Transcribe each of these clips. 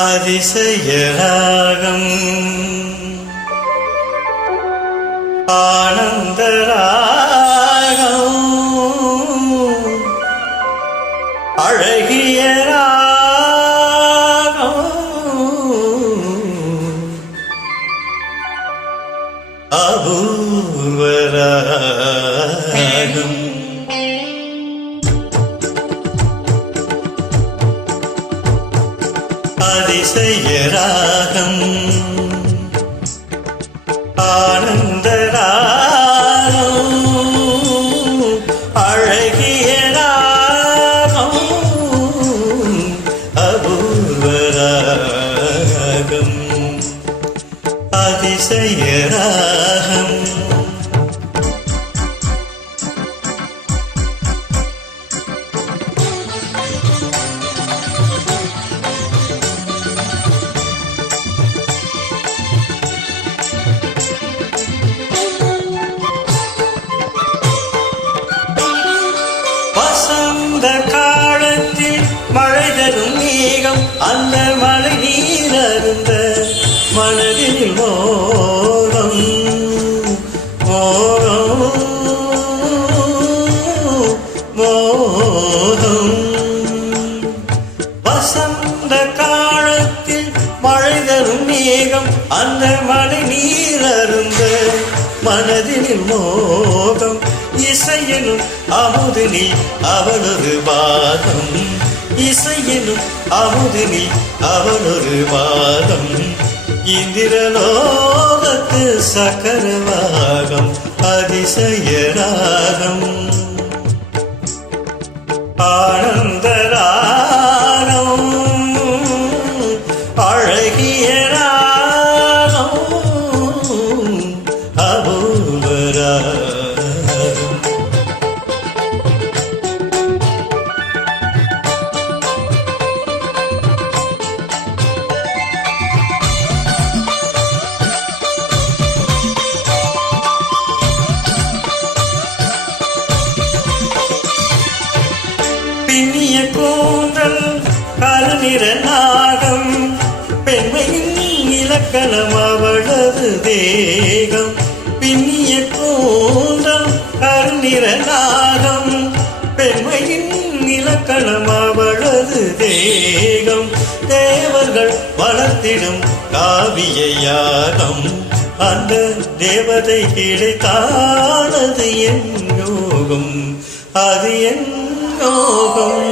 அதிசய ராகம் ஆனந்த ராகம் அழகிய ராகம் அபூர்வ ராகம் அதிசய ராகம் ஆனந்த ராகம் அழகிய ராகம் அபூர்வ ராகம் அதிசய ராகம் வசந்த காலத்தில் மழை தரும் மேகம் அந்த மழை நீர் அருந்த மனதில் மோகம் மோகம் மோகம் வசந்த காலத்தில் மழை தரும் மேகம் அந்த மழை நீர் அருந்த மனதில் மோகம் இசையனும் அமுதனில் அவளொரு வாதம் இசையனும் அமுதனில் அவளொரு வாதம் இந்திரலோகத்து சக்கரவாகம் அதிசய ராகம் ஆனந்த ராகம் அழகிய ராகம் அபூர்வ ராகம் பின்னிய கூந்தல் கருநிற நாகம் பெண்மையின் இலக்கணம் அவளது தேகம் பின்னிய கூந்தல் கருநிற நாகம் பெண்மையின் இலக்கணம் அவளது தேகம் தேவர்கள் வளர்த்திடும் காவிய யாகம் அந்த தேவதை கிடைத்தானது என் யோகம் அது என் யோகம்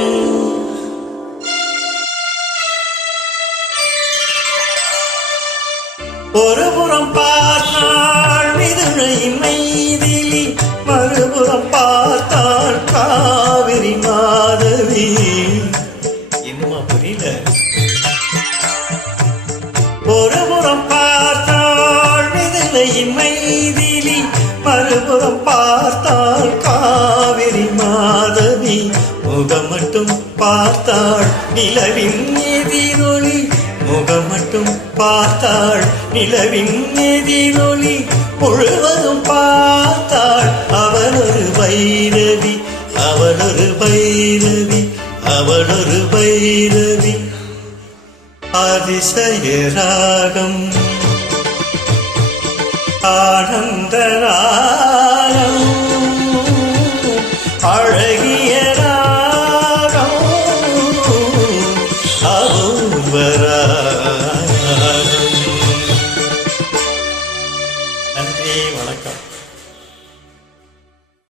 ஒருபுறம் பார்த்தாள் மிதுளை மைதிலி மறுபுறம் பார்த்தாள் காவிரி மாதவி இன்னுமா புரியல ஒருபுறம் பார்த்தாள் மிதுளை மைதிலி மறுபுறம் பார்த்தாள் காவிரி மாதவி முகம் மட்டும் பார்த்தாள் நிலவின் எதிரொலி முகம் மட்டும் பார்த்தாள் நிலவின் எதிரொலி முழுவதும் பார்த்தாள் அவளொரு பைரவி அவளொரு பைரவி அவளொரு பைரவி அதிசய ராகம் ஆனந்த ராகம் அழகிய ராகம் அபூர்வ ராகம் நன்றி வணக்கம்.